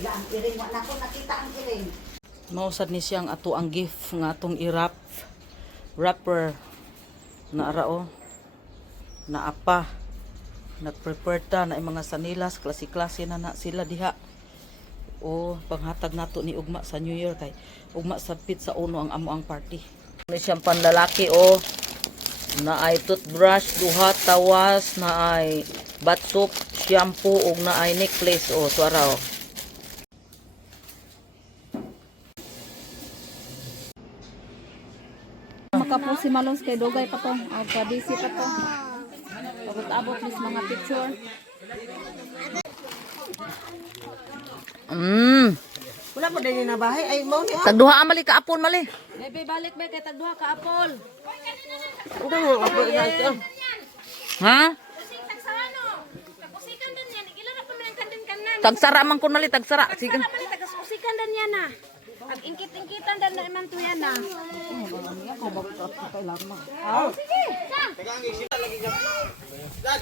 Wala ang iring, wala ko nakita ang iring. Mausad ni siyang ato ang gift nga atong i-wrap. Wrapper na arao. Na apa. Nag-prepare ta na mga sanilas, klase-klase na sila diha. O panghatag nato ni ugma sa New Year kay ugma sa pizza uno ang amo ang party. Ni siyang panlalaki o na ay toothbrush, duha tawas, na ay bath soap, shampoo ug na ay necklace o suara o. Makapo si Malons kay dugay pa to. Busy pa to. Abot-abot mis mga picture. Wala pa din na bahay, ay mo niya. Tagduha mali ka apon mali. Bebe balik be kay tagduha ka apol. Udah mo ako ito. Ha? Tagsara man kun mali, tagsara. Sige. Usikan dan yan na. Ang ingkit-ingkitan dan na iman to yan na.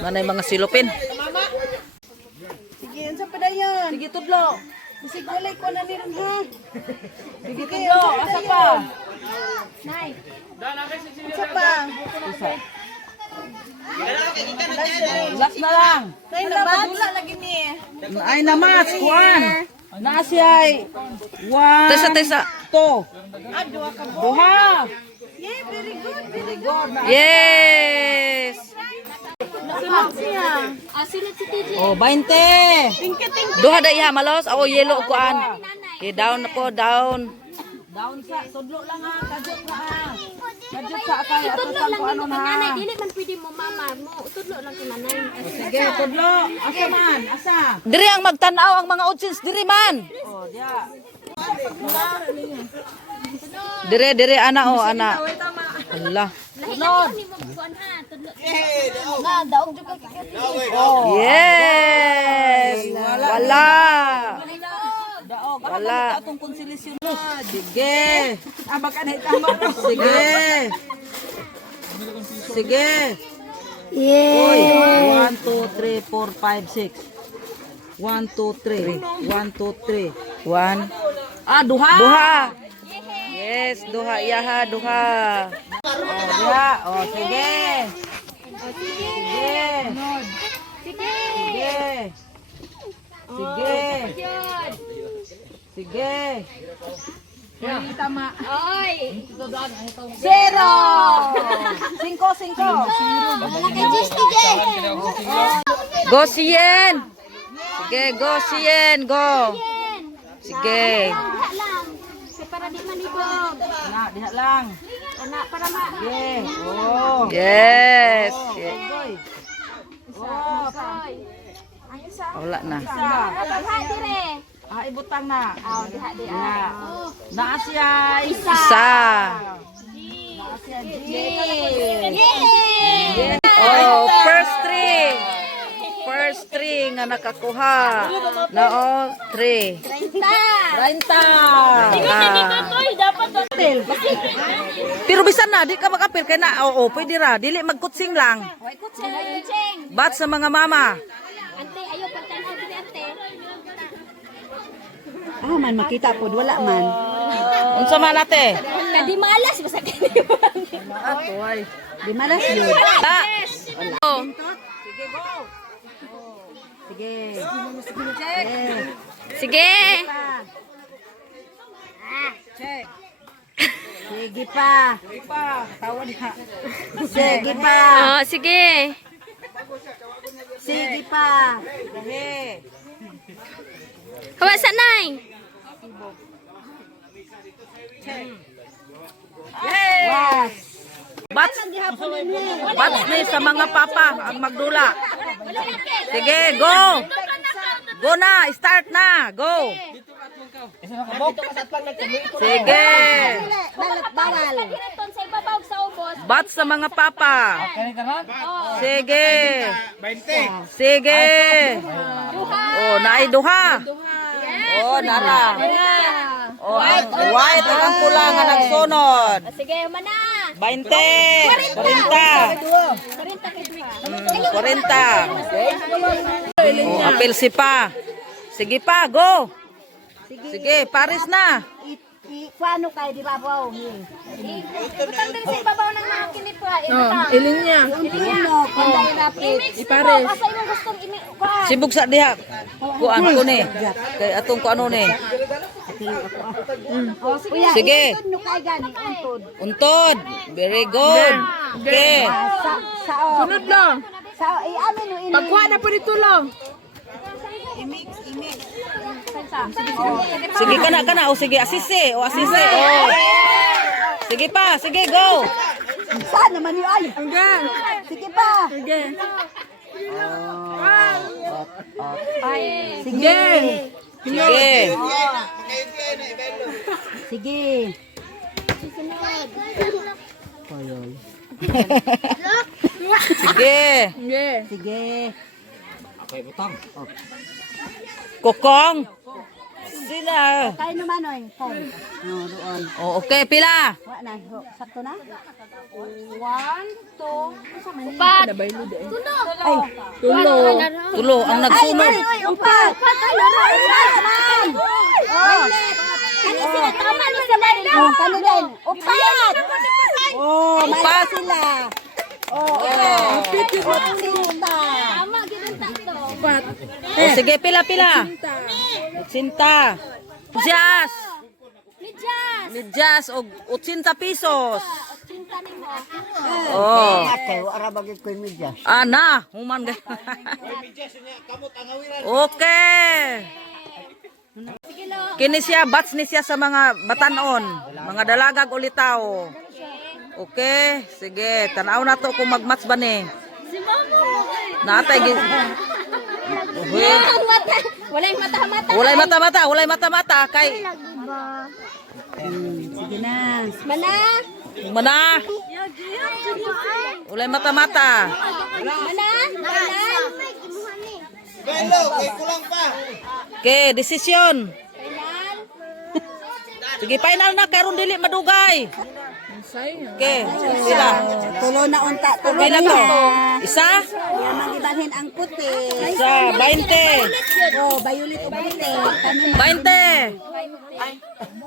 Manay mga silupin. Sige, unsa pa dayon? Sige tudlo. Sige, walay ko na niron ha. Sige tudlo. Asa pa? Nay. Unsa pa? Last na lang. Tay naman. Wala lagi ni. Ay namas, kuan. Nasi ay. One. Tesa. To. Adwa ka mo. Duha. Yeah, very good, very good. Yes. Sunod siya. Sunod si TJ. Oh, 20. Tingkating. Duha da iha malos. Ako yellow kuan. Okay, down na po, down. Down sa tudlo lang ha, kadjot sa ha. Kadjot sa kay ato Tudlo sa lang kuan dito na. kay nanay. Dili man pwede mo mama mo. Tudlo lang kay nanay. Sige, tudlo. Asa man? Asa? Diri ang magtan-aw ang mga audience diri man. Oh, diya. Dire ana o ana. Hala. Lahi-lahi ni mo kuan ha. Tudlo. Na daog jud kay Yes. Wala. Wala. Atong konsilisyon. Sige. Baka na tama. Sige. Sige. Yeah. 1 2 3 4 5 6. 1 2 3. 1 2 3. 1. Ah, duha. Duha. Yes, duha yaha, duha. Ya, oh sige. Sige. Sige. Sige. Sige. Tama. Oy. 0. 5. Kay Jis TJ. Go Sien. Sige, go Sien, go. Sige. Diha lang. Kay para di manibog. Na, diha lang. Ana para ma. Yeah. Oh. Yes. Oh. Ay isa. Wala na. Diha dire. Ah, ibutang na. Diha di. Na siya isa. Oh, first three. First three nga nakakuha. Na oh, 3. 30. Pero bisan na, di ka makapil kay na. Oo, pwede ra. Dili magkutsing lang. Way kutsing. Bat sa mga mama. Ante ayo pagtanaw diri ante. Man makita po wala man. Unsa man ate? Kadi malas basta kini. Atoy. Di malas yun. Ah. Sige, go. Sige. Sige. Check. Sige pa. Tawa niya. Sige pa. Oh, sige. Sige pa. Hawa sa nay. Was. Bats ni sa mga papa ang magdula. Sige, go. Go na, start na. Go. Sige. Baral. Hinaton sa ibabaw sa ubos. Bats sa mga papa. Sige. Sige. Oh, naay-duha. Oh, nara. Oh, white ang pula nga nagsunod. Sige, mana. 20. 40. 40 kay 40. Oh, apel si pa. Sige pa, go. Sige, pares na. Paano kayo, di ba, wow? Ibutang din sa ibabaw ng mga kinipra. Ilin niya. Uno, kung dahil napit. Ipares. Asa imong gustong kuan. Sibug sa diha. Kuan ko ni. Kay atong ko ano ni. Sige. Untod no kayo gani, untod. Untod. Very good. Okay. Sunod lang. Amin no, ini. Pagkuha na po dito lang. Sige kana. O sige, asisi. O asisi. O. Sige pa. Sige, go. Saan naman yun? Ay, Hanggang. sige pa. Sige. Sige. Sige. Sige. Sige. Sige. Sige. Kokong. Sila. Kayo naman oy. Kayo. Doon. O, okay, pila. Wa na, sakto na? 1, 2, 4. Nabaylo de. Ay, Tulo. Tulo ang nagsunod. ay, upat. Naman. Oh. Kani sila tama ni sa Layla. Oh, kano din? Upat. Oh, Upat. upat sila. Oh, Sinta. Tama gid ang tatlo. Pat. O, sige, pila. Sinta. Jazz. Medyas og 80 pesos. Cinta nimo. Oh. Ate, ara bagay ko media. Ana, human ga. Okay. Kini siya bats ni siya sa mga batanon, mga dalagag ulitaw. Okay, sige, tanaw na to kung magmatch ba ni. Si Mamo. Natay gi. Walay mata-mata. Walay mata-mata kay Sige na. Mana? mana. Walay mata-mata. Mana? Okay, desisyon. Sige, final na karon dili madugay. Okay, sila. Tulo na unta. Tulo Pila na to? yan. Isa? Yan magibalhin ang puti. Isa, 20. Oh, bayulit o puti. Kani 20.